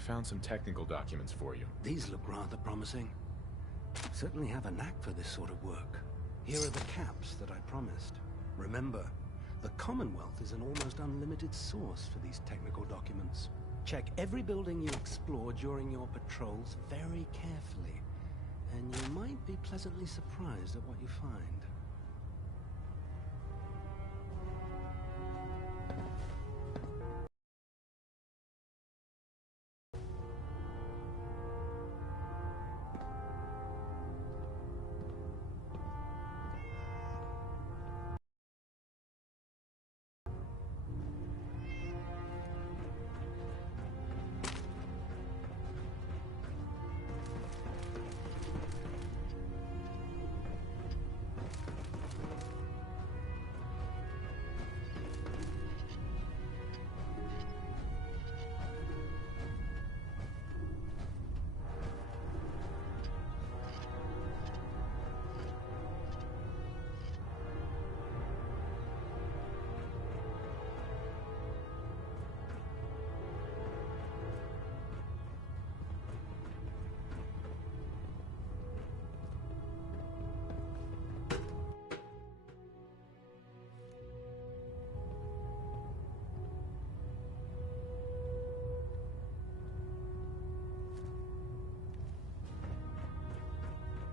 found some technical documents for you. These look rather promising. Certainly have a knack for this sort of work. Here are the caps that I promised. Remember, the Commonwealth is an almost unlimited source for these technical documents. Check every building you explore during your patrols very carefully, and you might be pleasantly surprised at what you find.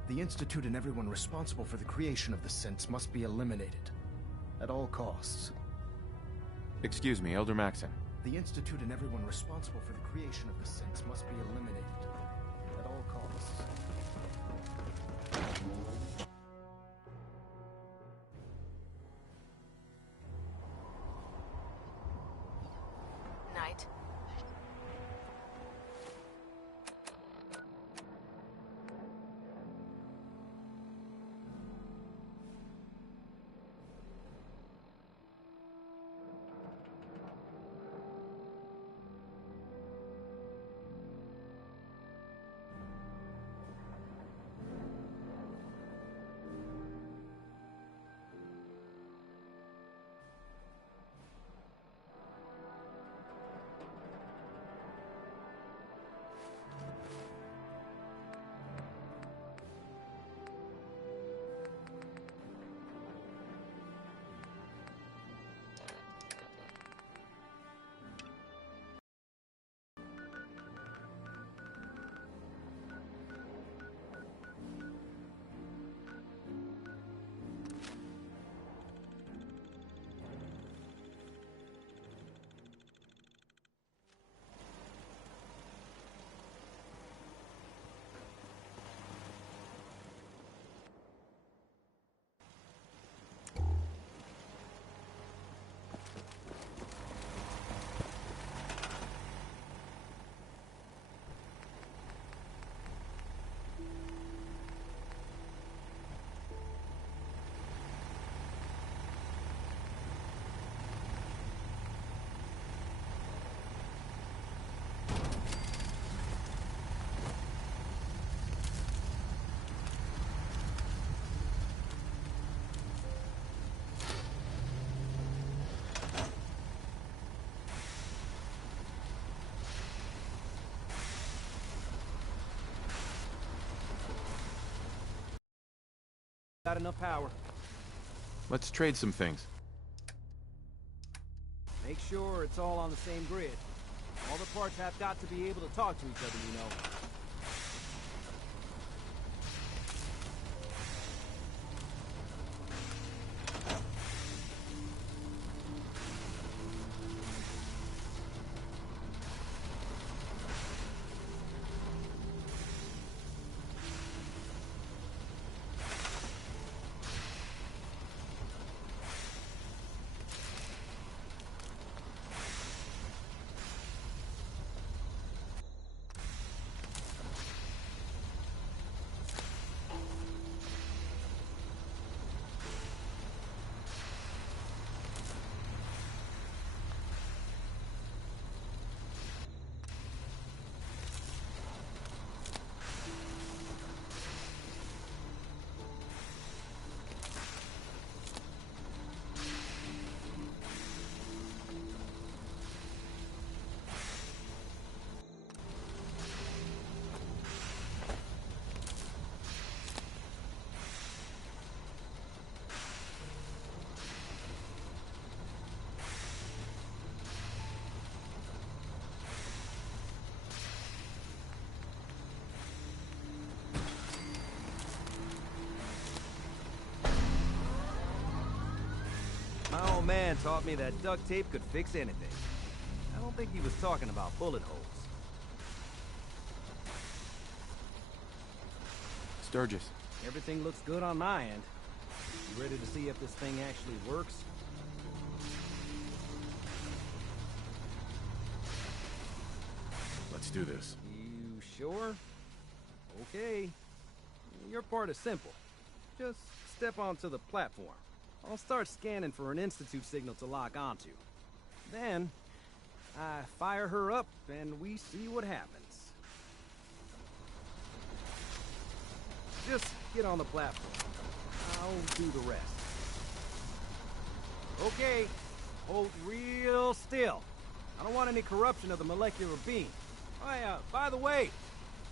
The Institute and everyone responsible for the creation of the synths must be eliminated. At all costs. Excuse me, Elder Maxon. The Institute and everyone responsible for the creation of the synths must be eliminated. At all costs. Knight. Got enough power. Let's trade some things. Make sure it's all on the same grid. All the parts have got to be able to talk to each other, you know. man taught me that duct tape could fix anything. I don't think he was talking about bullet holes. Sturgis. Everything looks good on my end. You ready to see if this thing actually works? Let's do this. You sure? Okay. Your part is simple. Just step onto the platform. I'll start scanning for an Institute signal to lock onto. Then, I fire her up and we see what happens. Just get on the platform. I'll do the rest. Okay, hold real still. I don't want any corruption of the molecular beam. Oh yeah, by the way,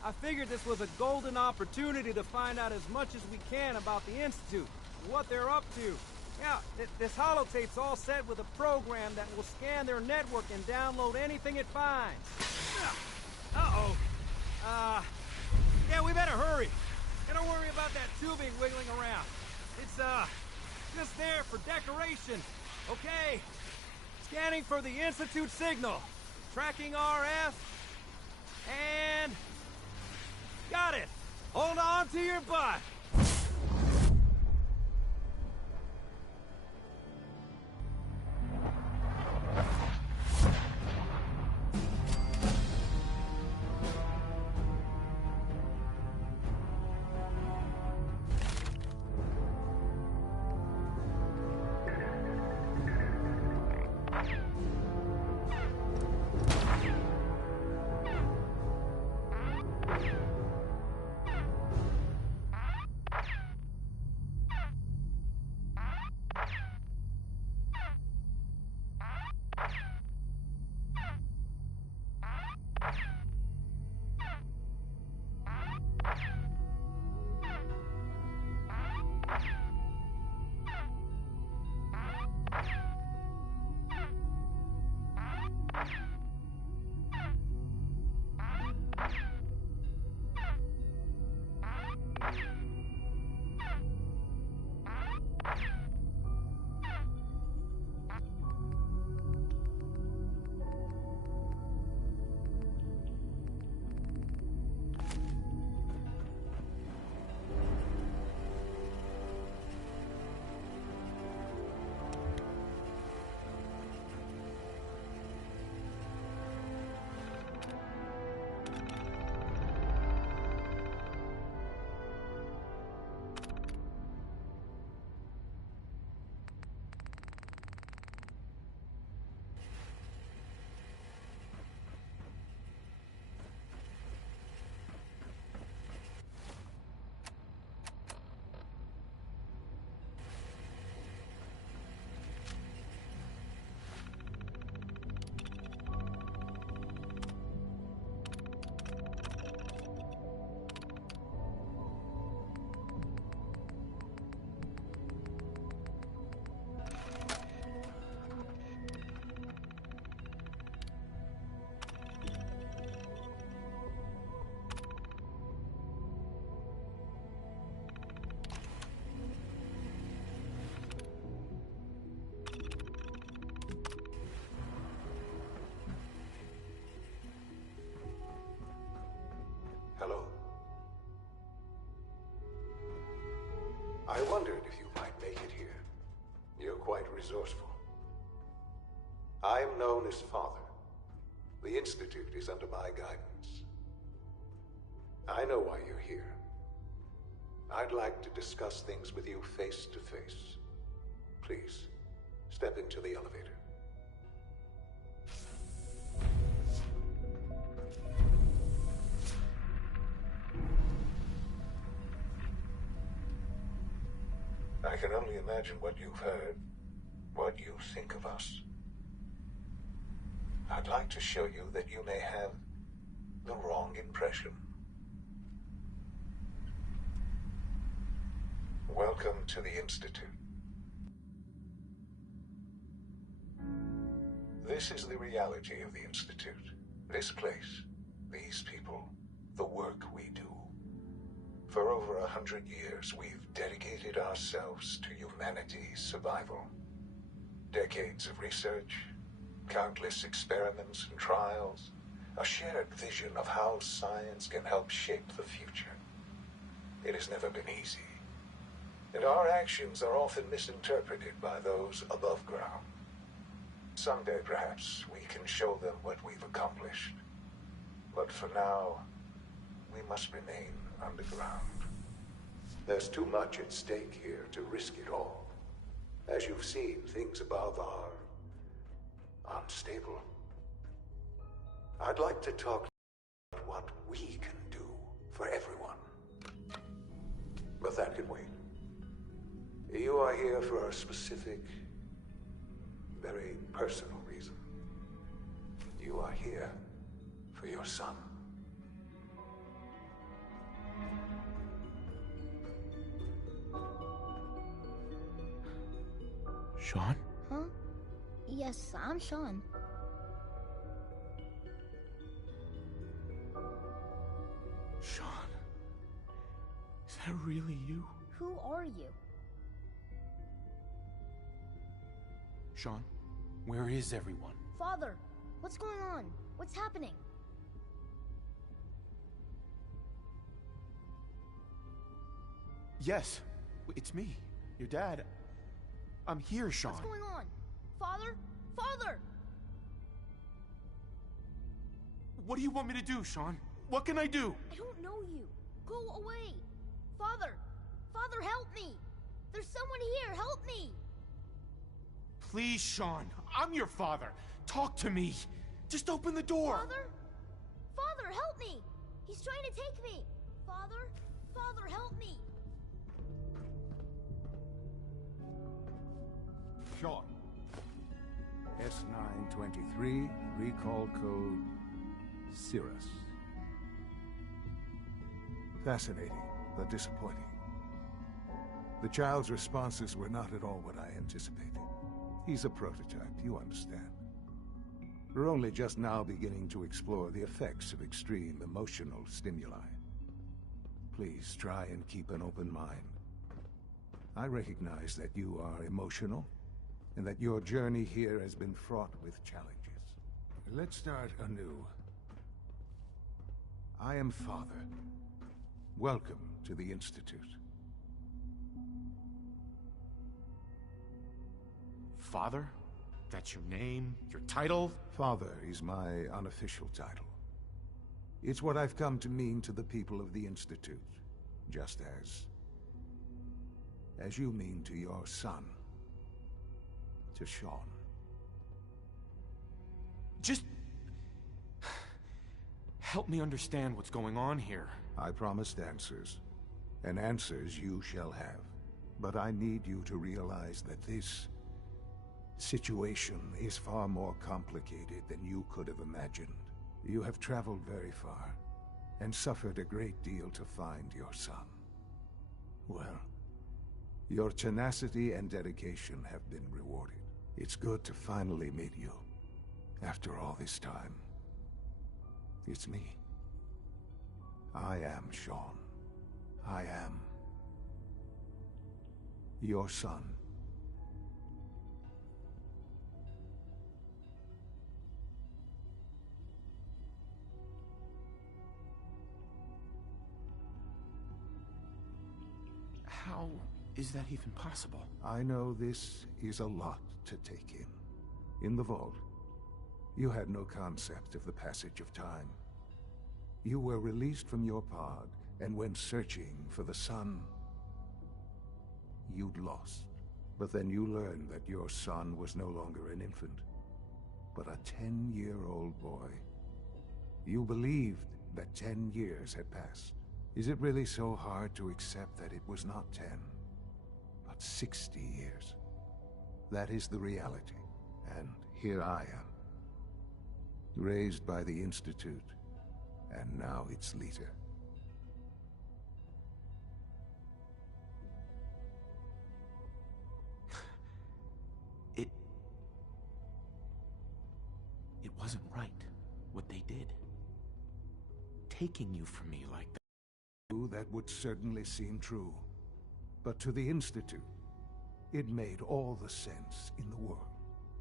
I figured this was a golden opportunity to find out as much as we can about the Institute, what they're up to. Yeah, this holotape's all set with a program that will scan their network and download anything it finds. Uh-oh. Yeah, we better hurry. And don't worry about that tubing wiggling around. It's, just there for decoration. Okay. Scanning for the Institute signal. Tracking RF. And... got it. Hold on to your butt. Hello. I wondered if you might make it here. You're quite resourceful. I am known as Father. The Institute is under my guidance. I know why you're here. I'd like to discuss things with you face to face. Please, step into the elevator. I can only imagine what you've heard, what you think of us. I'd like to show you that you may have the wrong impression. Welcome to the Institute. This is the reality of the Institute. This place, these people, the work we do. For over 100 years, we've dedicated ourselves to humanity's survival. Decades of research, countless experiments and trials, a shared vision of how science can help shape the future. It has never been easy, and our actions are often misinterpreted by those above ground. Someday, perhaps, we can show them what we've accomplished. But for now, we must remain underground. There's too much at stake here to risk it all. As you've seen, things above are unstable. I'd like to talk about what we can do for everyone. But that can wait. You are here for a specific, very personal reason. You are here for your son. Sean? Huh? Yes, I'm Sean. Sean? Is that really you? Who are you? Sean, where is everyone? Father, what's going on? What's happening? Yes, it's me, your dad. I'm here, Sean. What's going on? Father? Father! What do you want me to do, Sean? What can I do? I don't know you. Go away. Father! Father, help me! There's someone here, help me! Please, Sean. I'm your father. Talk to me. Just open the door. Father? Father, help me! He's trying to take me! Father? Father, help me! Sean. S923, recall code Cirrus. Fascinating, but disappointing. The child's responses were not at all what I anticipated. He's a prototype, you understand. We're only just now beginning to explore the effects of extreme emotional stimuli. Please try and keep an open mind. I recognize that you are emotional, and that your journey here has been fraught with challenges. Let's start anew. I am Father. Welcome to the Institute. Father? That's your name? Your title? Father is my unofficial title. It's what I've come to mean to the people of the Institute, just as you mean to your son, to Sean. Just help me understand what's going on here. I promised answers, and answers you shall have. But I need you to realize that this situation is far more complicated than you could have imagined. You have traveled very far, and suffered a great deal to find your son. Well, your tenacity and dedication have been rewarded. It's good to finally meet you, after all this time. It's me. I am Sean. I am your son. How is that even possible? I know this is a lot to take in. In the vault, you had no concept of the passage of time. You were released from your pod, and when searching for the sun, you'd lost. But then you learned that your son was no longer an infant, but a 10-year-old boy. You believed that 10 years had passed. Is it really so hard to accept that it was not 10, but 60 years? That is the reality, and here I am. Raised by the Institute, and now its leader. It wasn't right, what they did. Taking you from me like that. That would certainly seem true. But to the Institute, it made all the sense in the world.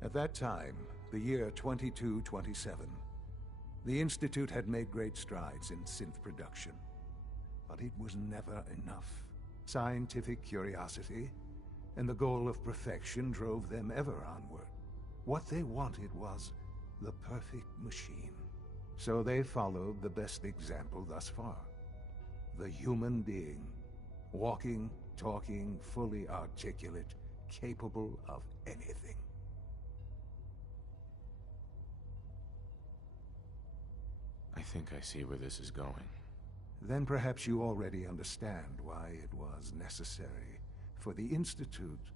At that time, the year 2227, the Institute had made great strides in synth production. But it was never enough. Scientific curiosity and the goal of perfection drove them ever onward. What they wanted was the perfect machine. So they followed the best example thus far. The human being. Walking, talking, fully articulate, capable of anything. I think I see where this is going. Then perhaps you already understand why it was necessary for the Institute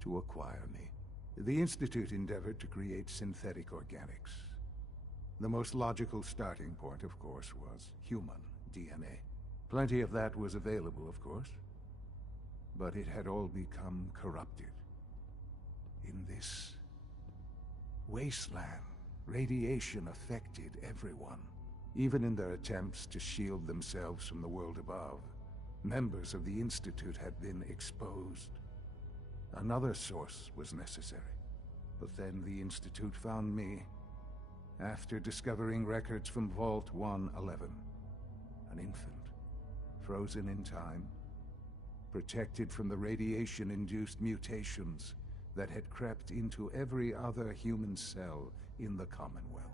to acquire me. The Institute endeavored to create synthetic organics. The most logical starting point, of course, was human DNA. Plenty of that was available, of course. But it had all become corrupted. In this wasteland, radiation affected everyone. Even in their attempts to shield themselves from the world above, members of the Institute had been exposed. Another source was necessary. But then the Institute found me after discovering records from Vault 111. An infant, frozen in time, protected from the radiation-induced mutations that had crept into every other human cell in the Commonwealth.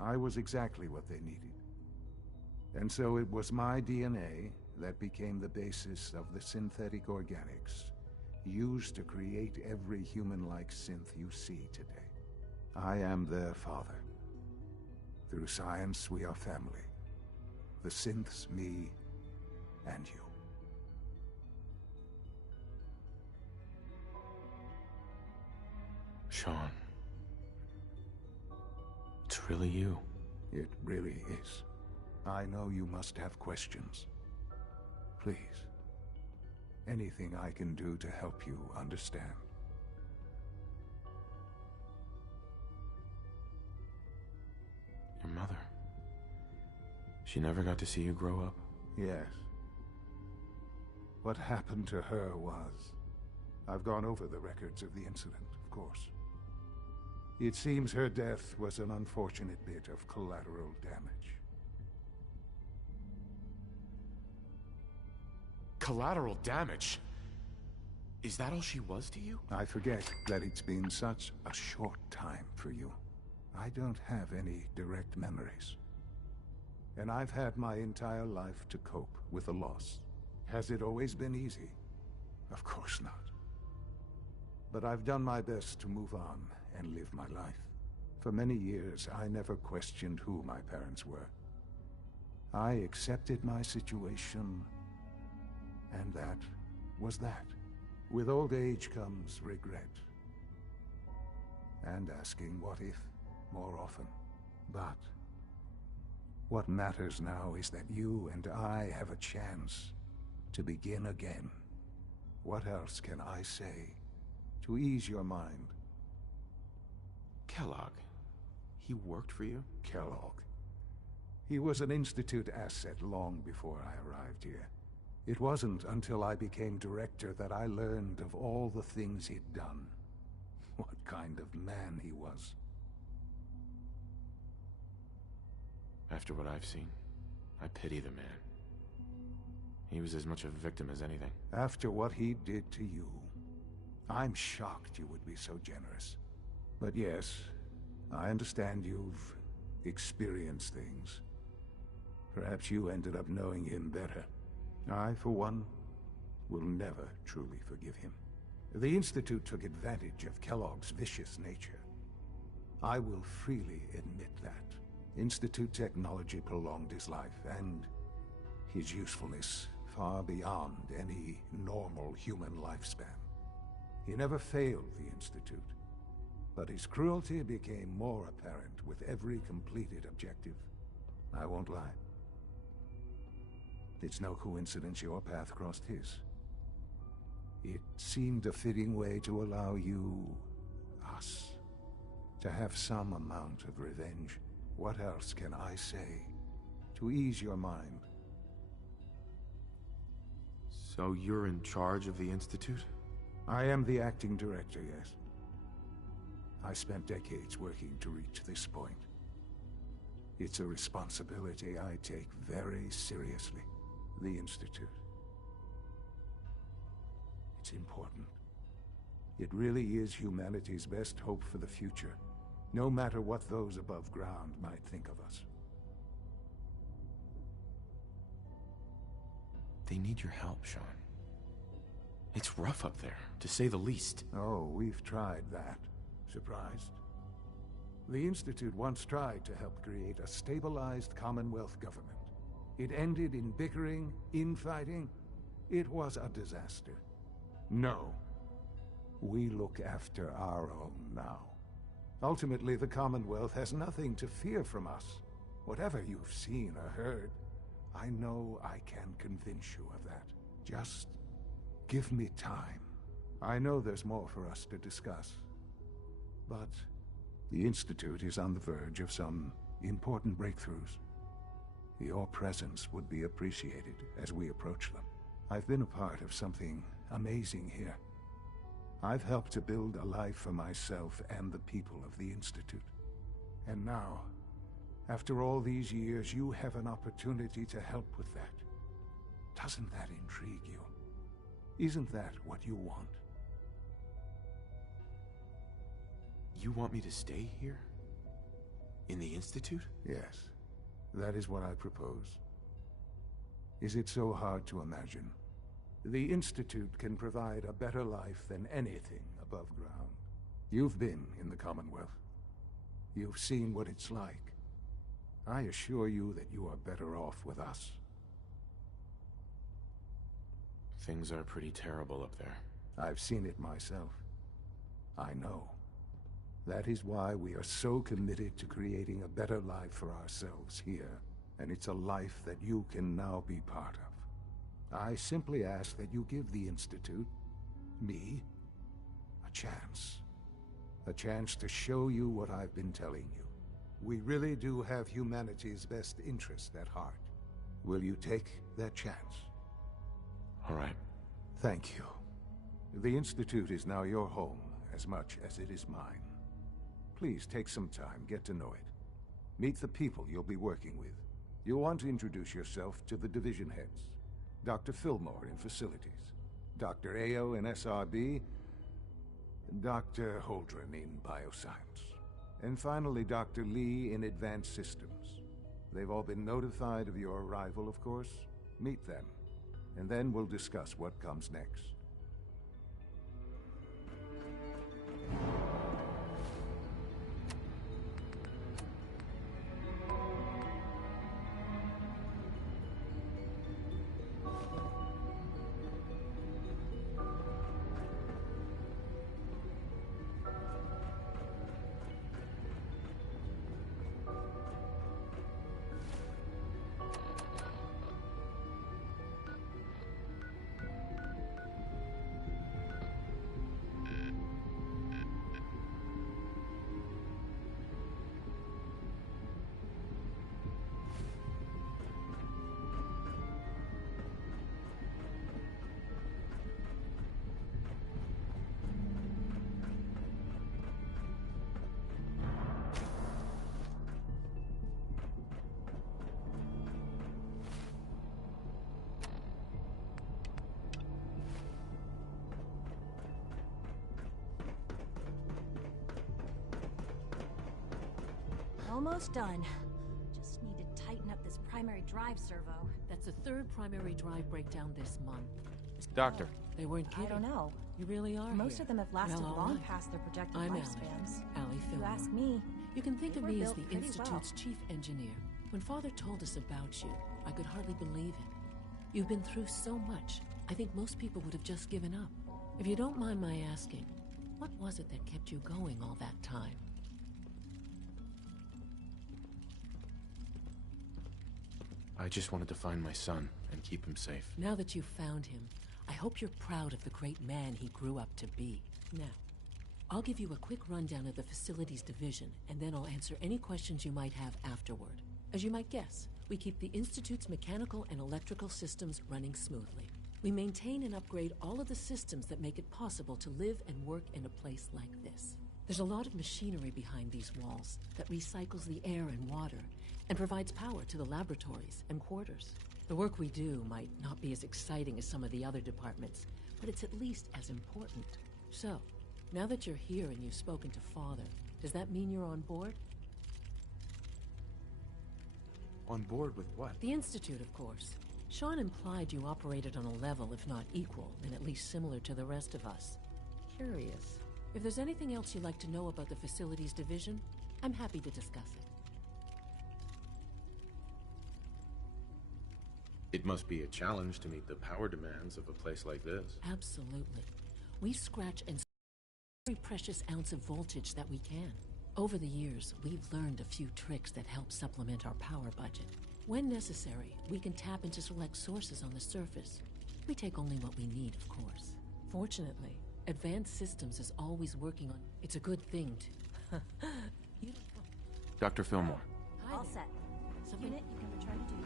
I was exactly what they needed. And so it was my DNA that became the basis of the synthetic organics used to create every human-like synth you see today. I am their father. Through science, we are family. The synths, me, and you. Sean. It's really you. It really is. I know you must have questions. Please. Anything I can do to help you understand. Your mother. She never got to see you grow up? Yes. What happened to her was... I've gone over the records of the incident, of course. It seems her death was an unfortunate bit of collateral damage. Collateral damage? Is that all she was to you? I forget that it's been such a short time for you. I don't have any direct memories. And I've had my entire life to cope with the loss. Has it always been easy? Of course not. But I've done my best to move on and live my life. For many years, I never questioned who my parents were. I accepted my situation, and that was that. With old age comes regret. And asking what if more often. But what matters now is that you and I have a chance to begin again. What else can I say to ease your mind? Kellogg. He worked for you? Kellogg. He was an Institute asset long before I arrived here. It wasn't until I became director that I learned of all the things he'd done. What kind of man he was. After what I've seen, I pity the man. He was as much a victim as anything. After what he did to you, I'm shocked you would be so generous. But yes, I understand you've experienced things. Perhaps you ended up knowing him better. I, for one, will never truly forgive him. The Institute took advantage of Kellogg's vicious nature. I will freely admit that. Institute technology prolonged his life, and his usefulness far beyond any normal human lifespan. He never failed the Institute, but his cruelty became more apparent with every completed objective. I won't lie. It's no coincidence your path crossed his. It seemed a fitting way to allow you, us, to have some amount of revenge. What else can I say to ease your mind? So you're in charge of the Institute? I am the acting director, yes. I spent decades working to reach this point. It's a responsibility I take very seriously. The Institute. It's important. It really is humanity's best hope for the future, no matter what those above ground might think of us. They need your help, Sean. It's rough up there, to say the least. Oh, we've tried that. Surprised? The Institute once tried to help create a stabilized Commonwealth government. It ended in bickering, infighting. It was a disaster. No. We look after our own now. Ultimately, the Commonwealth has nothing to fear from us. Whatever you've seen or heard, I know I can convince you of that. Just give me time. I know there's more for us to discuss. But the Institute is on the verge of some important breakthroughs. Your presence would be appreciated as we approach them. I've been a part of something amazing here. I've helped to build a life for myself and the people of the Institute. And now, after all these years, you have an opportunity to help with that. Doesn't that intrigue you? Isn't that what you want? You want me to stay here? In the Institute? Yes. That is what I propose. Is it so hard to imagine? The Institute can provide a better life than anything above ground. You've been in the Commonwealth. You've seen what it's like. I assure you that you are better off with us. Things are pretty terrible up there. I've seen it myself. I know. That is why we are so committed to creating a better life for ourselves here. And it's a life that you can now be part of. I simply ask that you give the Institute, me, a chance. A chance to show you what I've been telling you. We really do have humanity's best interest at heart. Will you take that chance? All right. Thank you. The Institute is now your home as much as it is mine. Please take some time, get to know it. Meet the people you'll be working with. You'll want to introduce yourself to the division heads. Dr. Fillmore in Facilities, Dr. Ayo in SRB, Dr. Holdren in Bioscience, and finally Dr. Lee in Advanced Systems. They've all been notified of your arrival, of course. Meet them, and then we'll discuss what comes next. Almost done. Just need to tighten up this primary drive servo. That's the third primary drive breakdown this month. Doctor. They weren't kidding. I don't know. You really are Most here. of them have lasted Well, all long right. past their projected I'm lifespans. Allie If you Fillmore. ask me, You can think they of were me as built the pretty Institute's chief engineer. When Father told us about you, I could hardly believe it. You've been through so much, I think most people would have just given up. If you don't mind my asking, what was it that kept you going all that time? I just wanted to find my son and keep him safe. Now that you've found him, I hope you're proud of the great man he grew up to be. Now, I'll give you a quick rundown of the Facilities Division, and then I'll answer any questions you might have afterward. As you might guess, we keep the Institute's mechanical and electrical systems running smoothly. We maintain and upgrade all of the systems that make it possible to live and work in a place like this. There's a lot of machinery behind these walls that recycles the air and water and provides power to the laboratories and quarters. The work we do might not be as exciting as some of the other departments, but it's at least as important. So, now that you're here and you've spoken to Father, does that mean you're on board? On board with what? The Institute, of course. Sean implied you operated on a level, if not equal, then at least similar to the rest of us. Curious. If there's anything else you'd like to know about the Facilities Division, I'm happy to discuss it. It must be a challenge to meet the power demands of a place like this. Absolutely. We scratch and every precious ounce of voltage that we can. Over the years, we've learned a few tricks that help supplement our power budget. When necessary, we can tap into select sources on the surface. We take only what we need, of course. Fortunately, Advanced Systems is always working on... It's a good thing to... Dr. Fillmore. Hi All there. set. Something... Unit, you can return to duty.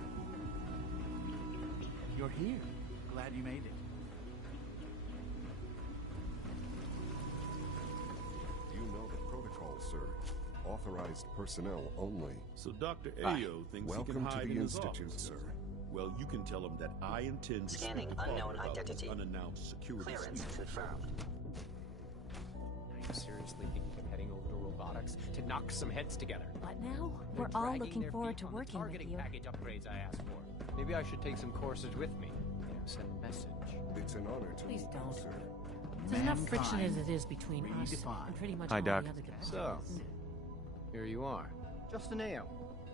You're here. Glad you made it. You know the protocol, sir. Authorized personnel only. So Dr. Ayo thinks he Welcome can to hide the in his Institute, office, sir. Well, you can tell him that I intend to Scanning speak to unknown Father about identity. this unannounced security Clearance sweep. confirmed. Are you seriously thinking of heading over to robotics to knock some heads together? What now? They're We're all dragging looking their forward feet to on the working with targeting you. package upgrades I asked for. Maybe I should take some courses with me. Send a message. It's an honor to Please meet you, don't. sir. There's enough friction as it is between us Redefined. and pretty much Hi, all Doc. the other departments. So, here you are. Justin Ayo,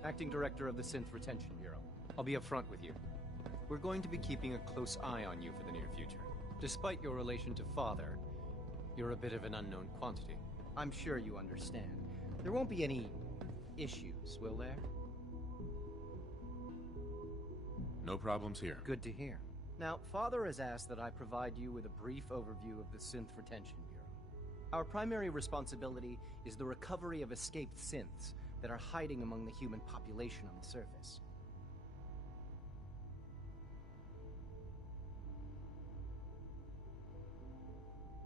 Acting Director of the Synth Retention Bureau. I'll be upfront with you. We're going to be keeping a close eye on you for the near future. Despite your relation to Father, you're a bit of an unknown quantity. I'm sure you understand. There won't be any issues, will there? No problems here. Good to hear. Now, Father has asked that I provide you with a brief overview of the Synth Retention Bureau. Our primary responsibility is the recovery of escaped synths that are hiding among the human population on the surface.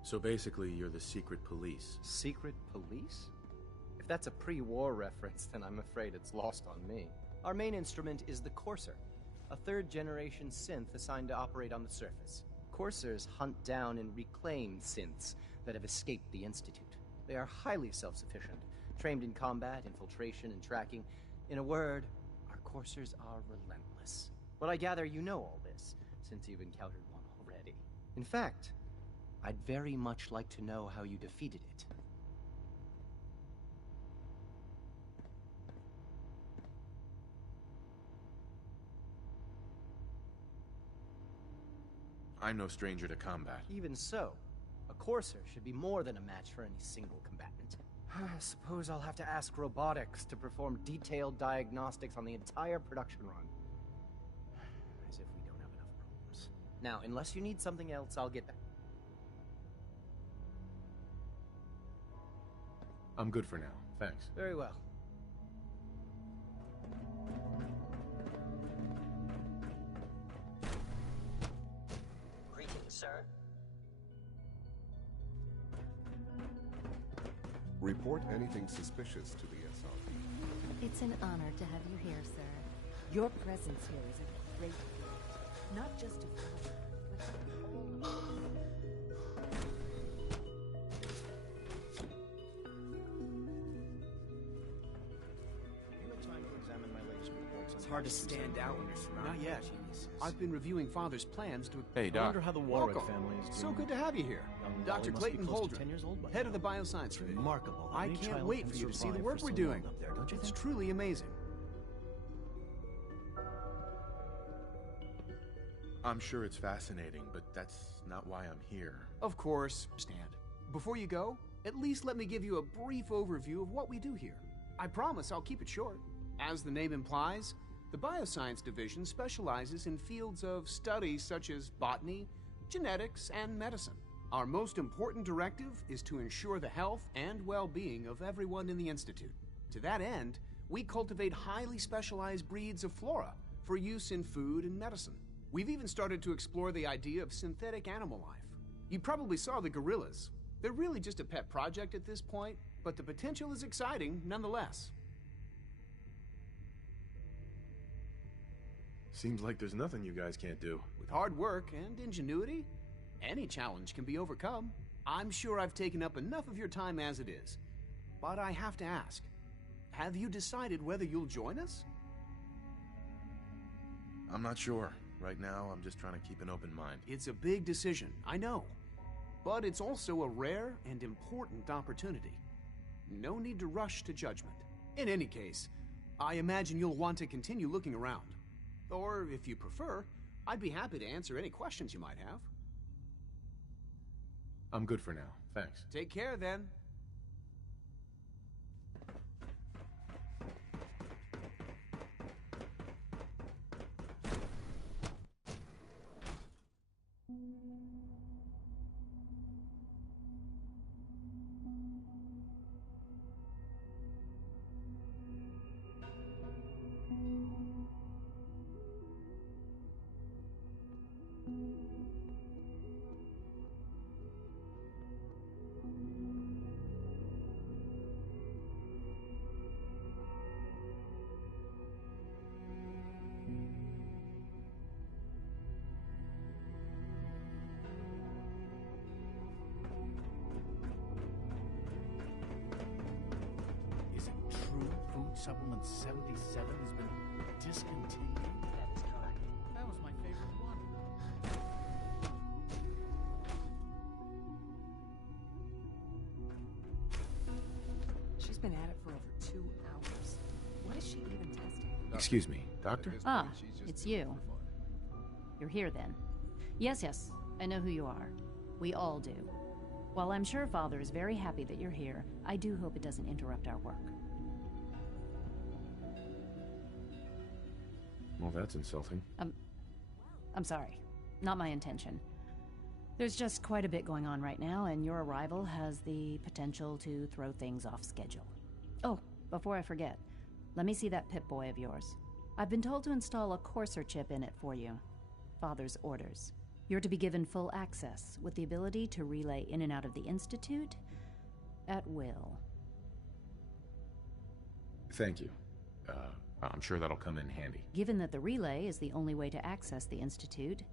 So basically, you're the secret police. Secret police? If that's a pre-war reference, then I'm afraid it's lost on me. Our main instrument is the Courser, a third-generation synth assigned to operate on the surface. Coursers hunt down and reclaim synths that have escaped the Institute. They are highly self-sufficient, trained in combat, infiltration, and tracking. In a word, our Coursers are relentless. But I gather you know all this, since you've encountered one already. In fact, I'd very much like to know how you defeated it. I'm no stranger to combat. Even so, a Courser should be more than a match for any single combatant. I suppose I'll have to ask robotics to perform detailed diagnostics on the entire production run. As if we don't have enough problems. Now, unless you need something else, I'll get back. I'm good for now. Thanks. Very well. Greetings, sir. Report anything suspicious to the SRB. It's an honor to have you here, sir. Your presence here is a great gift, not just to Father, but to all of us. It's hard to stand out when you're surrounded. Not yet. I've been reviewing Father's plans to... Hey, Doc. I wonder how the Warwick Welcome. family is doing. So good to have you here. Dr. Molly must be Clayton close to Holdren, 10 years old by head now. of the Bioscience Division. Remarkable. I Any can't child wait can for you to see the survive work for we're so doing. long up there, don't you It's think? truly amazing. I'm sure it's fascinating, but that's not why I'm here. Of course. Stand. Before you go, at least let me give you a brief overview of what we do here. I promise I'll keep it short. As the name implies, the Bioscience Division specializes in fields of study such as botany, genetics, and medicine. Our most important directive is to ensure the health and well-being of everyone in the Institute. To that end, we cultivate highly specialized breeds of flora for use in food and medicine. We've even started to explore the idea of synthetic animal life. You probably saw the gorillas. They're really just a pet project at this point, but the potential is exciting nonetheless. Seems like there's nothing you guys can't do. With hard work and ingenuity, any challenge can be overcome. I'm sure I've taken up enough of your time as it is. But I have to ask, have you decided whether you'll join us? I'm not sure. Right now, I'm just trying to keep an open mind. It's a big decision, I know. But it's also a rare and important opportunity. No need to rush to judgment. In any case, I imagine you'll want to continue looking around. Or, if you prefer, I'd be happy to answer any questions you might have. I'm good for now. Thanks. Take care, then. Supplement 77 has been discontinued? That is correct. That was my favorite one. She's been at it for over 2 hours. What is she even testing? Excuse me, Doctor? Ah, it's you. You're here then. Yes, I know who you are. We all do. While I'm sure Father is very happy that you're here, I do hope it doesn't interrupt our work. Well, that's insulting. I'm sorry. Not my intention. There's just quite a bit going on right now, and your arrival has the potential to throw things off schedule. Oh, before I forget, let me see that Pip-Boy of yours. I've been told to install a Courser chip in it for you. Father's orders. You're to be given full access, with the ability to relay in and out of the Institute at will. Thank you. I'm sure that'll come in handy. Given that the relay is the only way to access the Institute,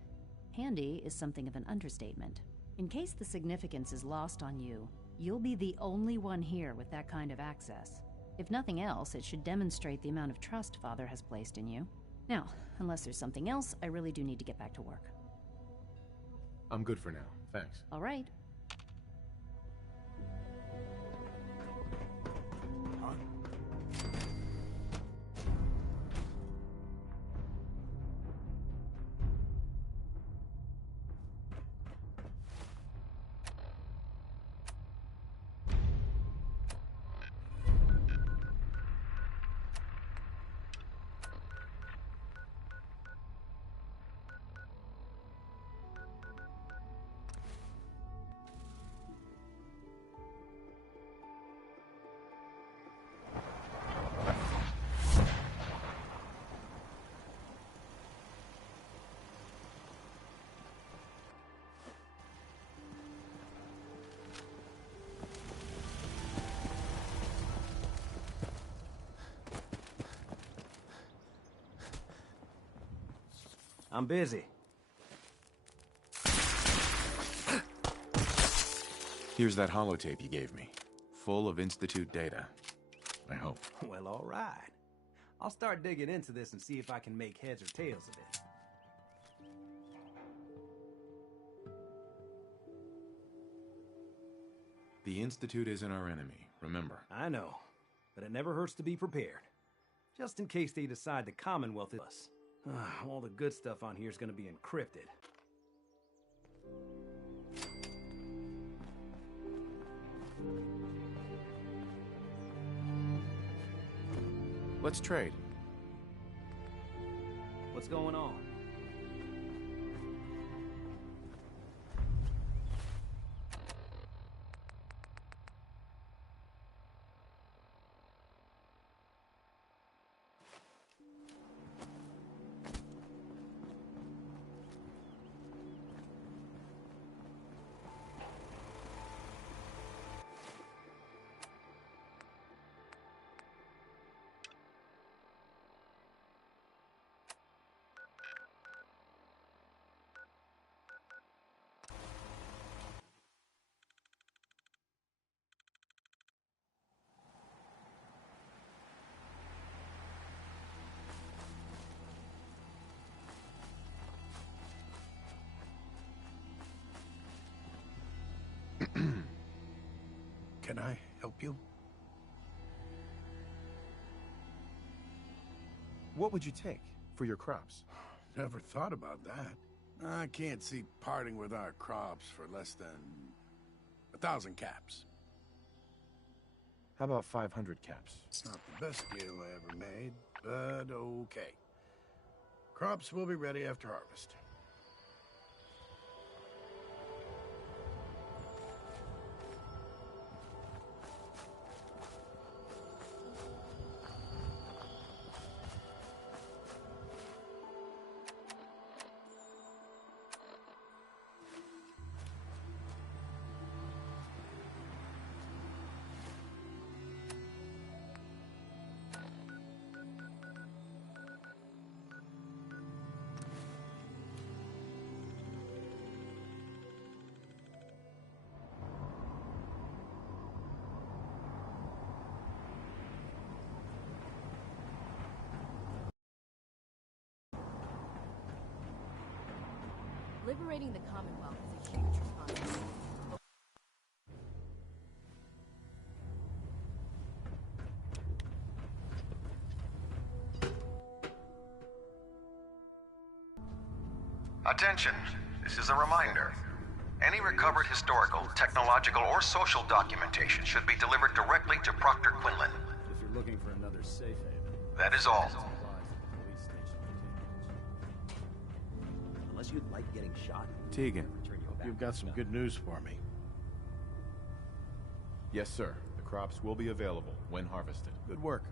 handy is something of an understatement. In case the significance is lost on you, you'll be the only one here with that kind of access. If nothing else, it should demonstrate the amount of trust Father has placed in you. Now, unless there's something else, I really do need to get back to work. I'm good for now. Thanks. All right. I'm busy. Here's that holotape you gave me. Full of Institute data. I hope. Well, all right. I'll start digging into this and see if I can make heads or tails of it. The Institute isn't our enemy, remember. I know, but it never hurts to be prepared. Just in case they decide the Commonwealth is us. All the good stuff on here is going to be encrypted. Let's trade. What's going on? Can I help you? What would you take for your crops? Never thought about that. I can't see parting with our crops for less than 1,000 caps. How about 500 caps? Not the best deal I ever made, but okay. Crops will be ready after harvest. Liberating the Commonwealth is a huge responsibility. Attention, this is a reminder. Any recovered historical, technological, or social documentation should be delivered directly to Proctor Quinlan. If you're looking for another safe haven. That is all. Unless you'd like getting shot. Tegan. You've got some good news for me. Yes, sir. The crops will be available when harvested. Good work.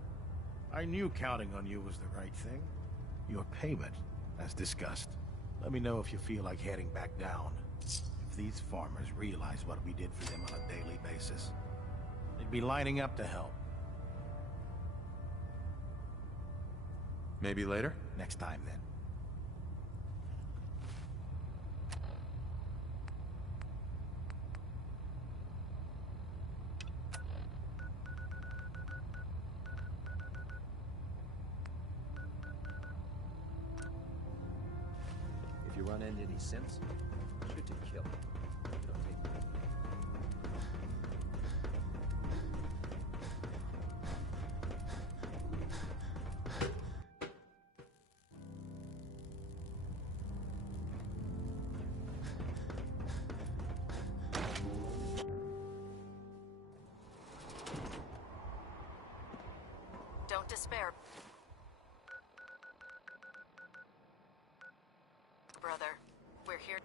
I knew counting on you was the right thing. Your payment, as discussed. Let me know if you feel like heading back down. If these farmers realize what we did for them on a daily basis, they'd be lining up to help. Maybe later? Next time, then. If you run into any synths, shoot to kill. You don't take them. Don't despair, brother. We're here.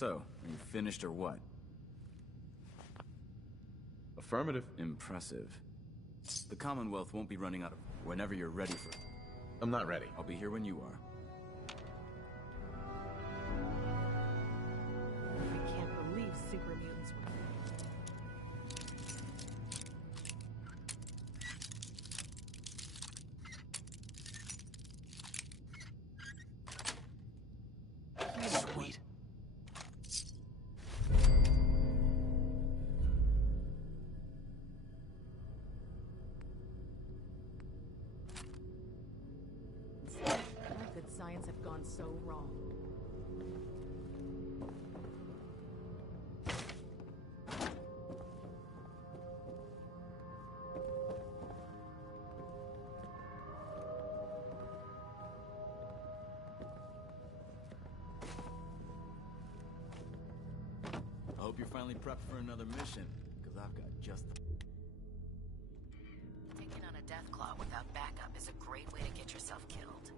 So, are you finished or what? Affirmative. Impressive. The Commonwealth won't be running out of... Whenever you're ready for... I'm not ready. I'll be here when you are. I can't believe Synchro Mutants were... Sweet. How could science have gone so wrong? I hope you're finally prepped for another mission, because I've got just the... Taking on a Deathclaw without backup is a great way to get yourself killed.